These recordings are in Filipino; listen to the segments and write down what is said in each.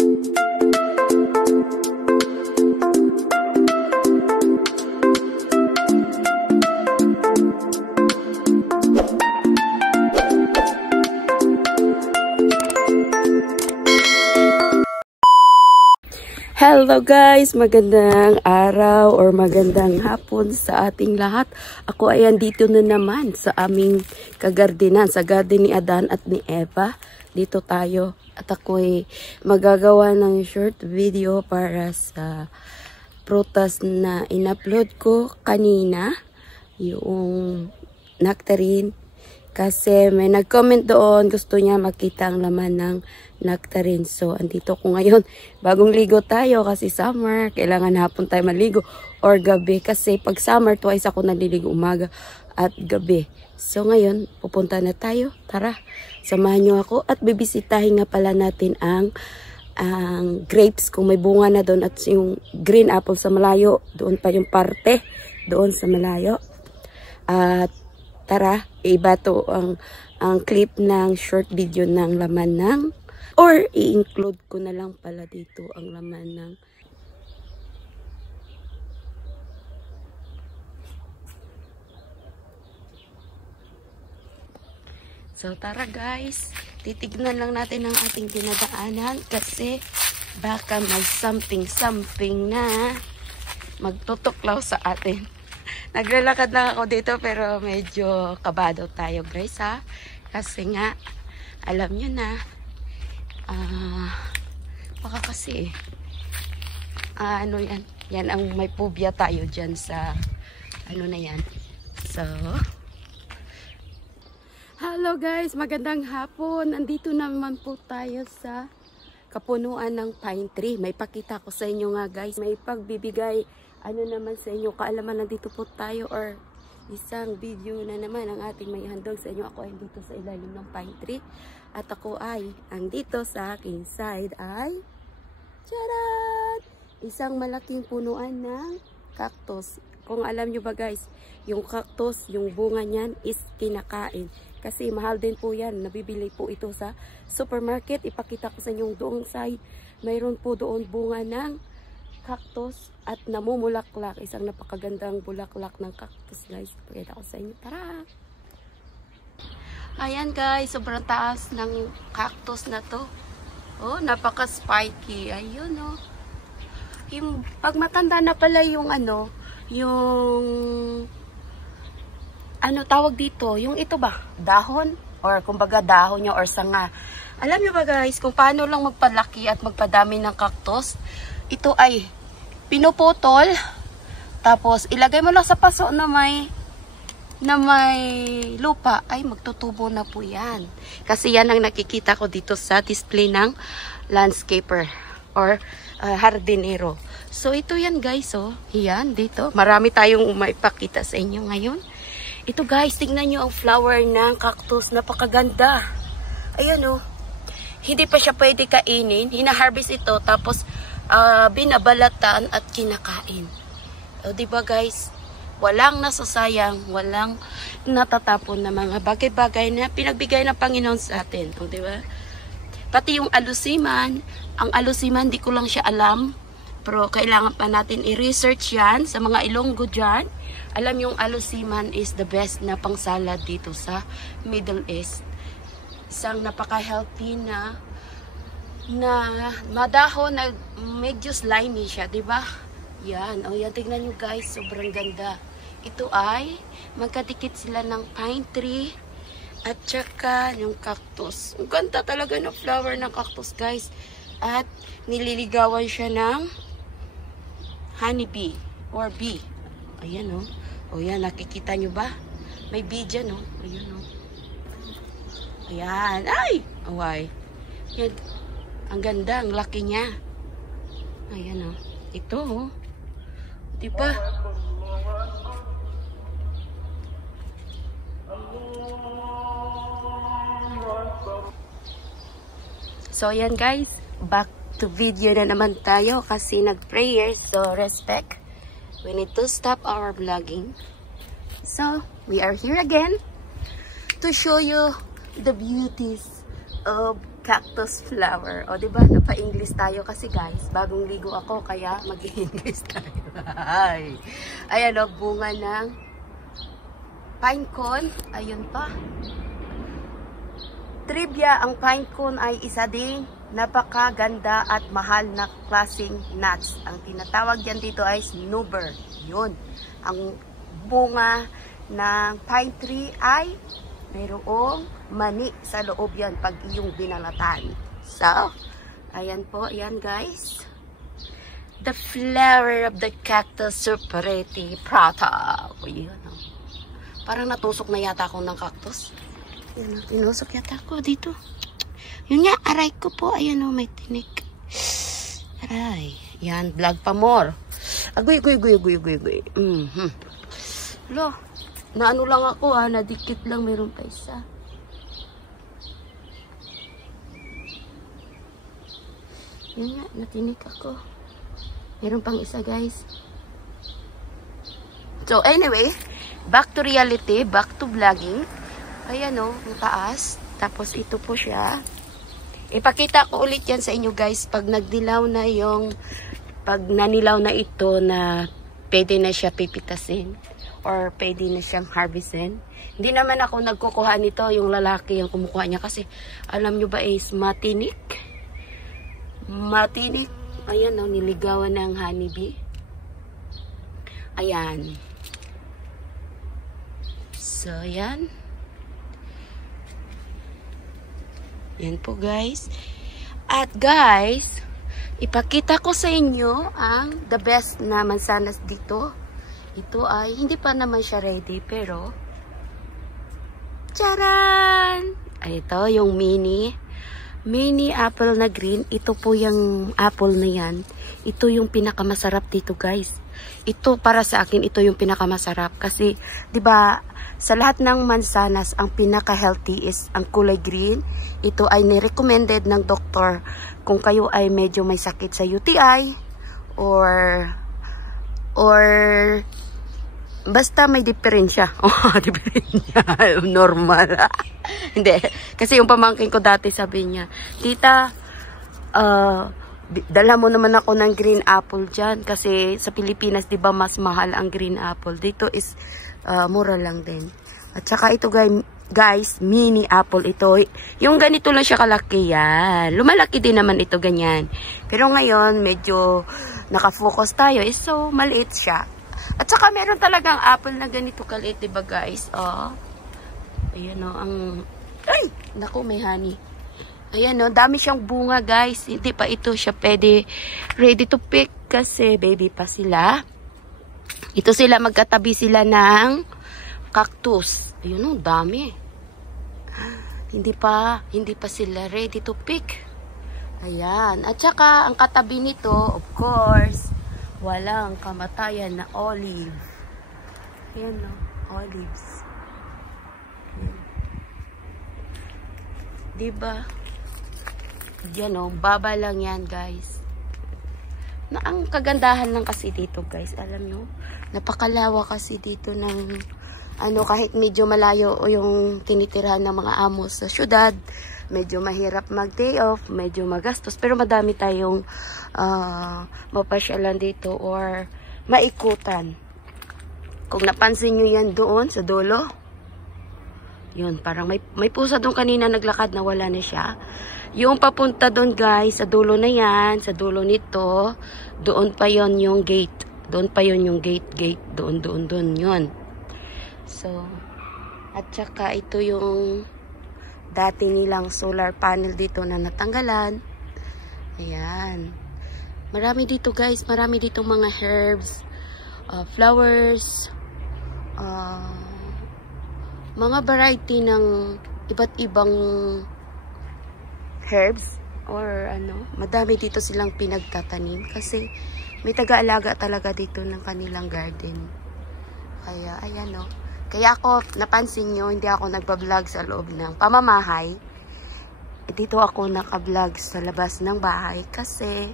Hello guys! Magandang araw or magandang hapon sa ating lahat. Ako ay andito na naman sa aming kagardinan, sa garden ni Adan at ni Eva. Dito tayo at ako ay magagawa ng short video para sa prutas na in-upload ko kanina. Yung nectarine. Kasi may nag-comment doon, gusto niya makita ang laman ng nectarine. So, andito ko ngayon. Bagong ligo tayo kasi summer. Kailangan hapon tayo maligo or gabi. Kasi pag summer, twice ako naliligo, umaga at gabi. So, ngayon, pupunta na tayo. Tara, samahan nyo ako. At bibisitahin nga pala natin ang grapes kung may bunga na doon. At yung green apple sa malayo. Doon pa yung parte. Doon sa malayo. At tara, iba to ang clip ng short video ng laman ng, or i-include ko na lang pala dito ang laman ng. So tara guys, titignan lang natin ang ating dinadaanan kasi baka may something na magtutuklaw sa atin. Naglalakad lang ako dito pero medyo kabado tayo guys ha. Kasi nga, alam nyo na, baka kasi, ano yan, yan ang may phobia tayo dyan sa, ano na yan. So, hello guys, magandang hapon. Andito naman po tayo sa kapunuan ng pine tree. May pakita ko sa inyo nga guys, may pagbibigay ano naman sa inyo, kaalaman, nandito po tayo or isang video na naman ang ating may handog sa inyo. Ako ay dito sa ilalim ng pine tree at ako ay ang dito sa aking side ay charan! Isang malaking punuan ng cactus. Kung alam nyo ba guys, yung cactus, yung bunga niyan is kinakain. Kasi mahal din po yan. Nabibili po ito sa supermarket. Ipakita ko sa inyo doong side. Mayroon po doon bunga ng cactus at namumulaklak. Isang napakagandang bulaklak ng cactus guys. Pakita ko sa inyo. Tara! Ayan guys, sobrang taas ng cactus na to. Oh, napaka-spiky. Ayun oh. Yung, pag matanda na pala yung ano, yung ano tawag dito? Yung ito ba? Dahon? Or kumbaga dahon nyo or sanga. Alam nyo ba guys, kung paano lang magpalaki at magpadami ng cactus? Ito ay pinuputol, tapos ilagay mo lang sa paso na may lupa, ay magtutubo na po yan. Kasi yan ang nakikita ko dito sa display ng landscaper or hardinero. So ito yan guys, oh. Yan dito. Marami tayong maipakita sa inyo ngayon. Ito guys, tingnan nyo ang flower ng cactus. Napakaganda. Ayan oh. Hindi pa siya pwede kainin. Hina-harvest ito, tapos binabalatan at kinakain. O diba guys, walang nasasayang, walang natatapon na mga bagay-bagay na pinagbigay ng Panginoon sa atin. O diba? Pati yung alusiman, ang alusiman di ko lang siya alam, pero kailangan pa natin i-research yan sa mga Ilonggo dyan. Alam yung alusiman is the best na pangsalad dito sa Middle East. Isang napaka-healthy na madahon na medyo slimy siya, di ba? Yan, o yan, tignan nyo guys, sobrang ganda. Ito ay magkadikit sila ng pine tree at saka yung cactus. Ang ganda talaga ng flower ng cactus guys. At nililigawan siya ng honeybee or bee. Ayan o. O yan, nakikita nyo ba? May bee dyan o. Ayan o. Ayan. Ay! Away. Yan. Ang ganda, ang laki niya. Ayan o. Ito o. Diba? So ayan guys. Back to video na naman tayo kasi nag-prayer. So respect. We need to stop our vlogging. So we are here again to show you the beauties of cactus flower. O, diba? Napa-English tayo kasi guys. Bagong ligo ako, kaya mag-English tayo. Ayan o, bunga ng pine cone. Ayun pa. Trivia, ang pine cone ay isa ding napakaganda at mahal na klaseng nuts. Ang tinatawag dyan dito ay snowbird. Yun. Ang bunga ng pine tree ay mayroong mani sa loob yan pag iyong binalatan. So, ayan po, ayan guys. The flower of the cactus supereti prata. O, yun. Parang natusok na yata ako ng cactus. Yan, tinusok yata ako dito. Yun nga, aray ko po. Ayan o, may tinik. Aray. Yan, vlog pa more. Agoy. Lo, naano lang ako ha, nadikit lang, meron pa isa. Yan nga, natinik ako. Meron pang isa guys. So anyway, back to reality, back to vlogging. Ayan o, ang taas. Tapos ito po siya. Ipakita ko ulit yan sa inyo guys pag nagdilaw na yung, pag nanilaw na ito na pwede na siya pipitasin or pwede na siyang harvestin. Hindi naman ako nagkukuha nito, yung lalaki yung kumukuha niya kasi alam nyo ba is matinik. Matinik. Ayan o, niligawan ng honeybee. Ayan. So, ayan. Yan po guys. At guys, ipakita ko sa inyo ang the best na mansanas dito. Ito ay, hindi pa naman siya ready, pero charan! Ay, ito yung mini apple na green. Ito po yung apple na yan. Ito yung pinakamasarap dito guys. Ito para sa akin, ito yung pinakamasarap. Kasi, di ba sa lahat ng mansanas, ang pinaka-healthy is ang kulay green. Ito ay ni-recommended ng doktor kung kayo ay medyo may sakit sa UTI or basta may diferensya. Oh, diferensya. Normal. Hindi. Kasi yung pamangkin ko dati sabi niya, Tita, dala mo naman ako ng green apple dyan. Kasi sa Pilipinas, di ba mas mahal ang green apple. Dito is mura lang din. At saka ito guys, mini apple ito. Yung ganito lang siya kalaki yan. Lumalaki din naman ito ganyan. Pero ngayon, medyo nakafocus tayo. So, maliit siya. At saka meron talagang apple na ganito kaliit, diba guys? Oh. Ayan o, ang... Ay! Naku, may honey. Ayan o, dami siyang bunga guys. Hindi pa ito siya pwede ready to pick kasi baby pa sila. Ito sila, magkatabi sila ng cactus. Ayun o, dami. Hindi pa sila ready to pick. Ayan. At saka, ang katabi nito, of course, walang kamatayan na olive. Ayan o, olives. Ayan. Diba? Yan o, baba lang yan guys. Na ang kagandahan lang kasi dito guys, alam nyo, napakalawa kasi dito ng ano, kahit medyo malayo o yung tinitirahan ng mga amo sa syudad, medyo mahirap mag day off, medyo magastos, pero madami tayong mapasyalan dito or maikutan. Kung napansin nyo yan doon sa dulo, yun, parang may pusa doon kanina naglakad na wala na siya. Yung papunta doon guys, sa dulo na yan, sa dulo nito, doon pa yon yung gate. Doon pa yon yung gate. Doon yun. So, at saka ito yung dati nilang solar panel dito na natanggalan. Ayan. Marami dito guys, marami dito mga herbs, flowers, mga variety ng iba't ibang herbs or ano, madami dito silang pinagtatanim kasi may taga-alaga talaga dito ng kanilang garden. Kaya ayan o. Kaya ako, napansin nyo, hindi ako nagpa-vlog sa loob ng pamamahay. Dito ako naka-vlog sa labas ng bahay kasi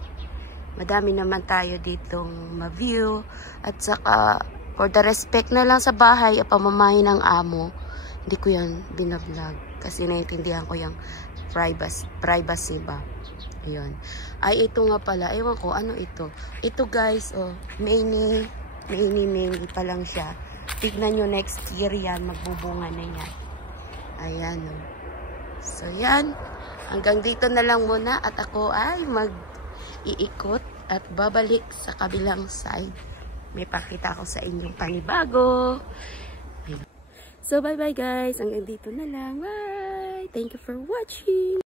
madami naman tayo ditong ma-view. At saka, for the respect na lang sa bahay at pamamahay ng amo, hindi ko yan binablog. Kasi naiintindihan ko yung privacy ba. Ayun. Ay, ito nga pala. Ewan ko, ano ito? Ito guys, oh, mini pa lang siya. Tignan nyo next year yan, magbubunga na yan. Ayan, oh. So, yan. Hanggang dito na lang muna at ako ay mag-iikot at babalik sa kabilang side. May pakita ko sa inyong panibago. So, bye-bye guys. Hanggang dito na lang. Bye! Thank you for watching!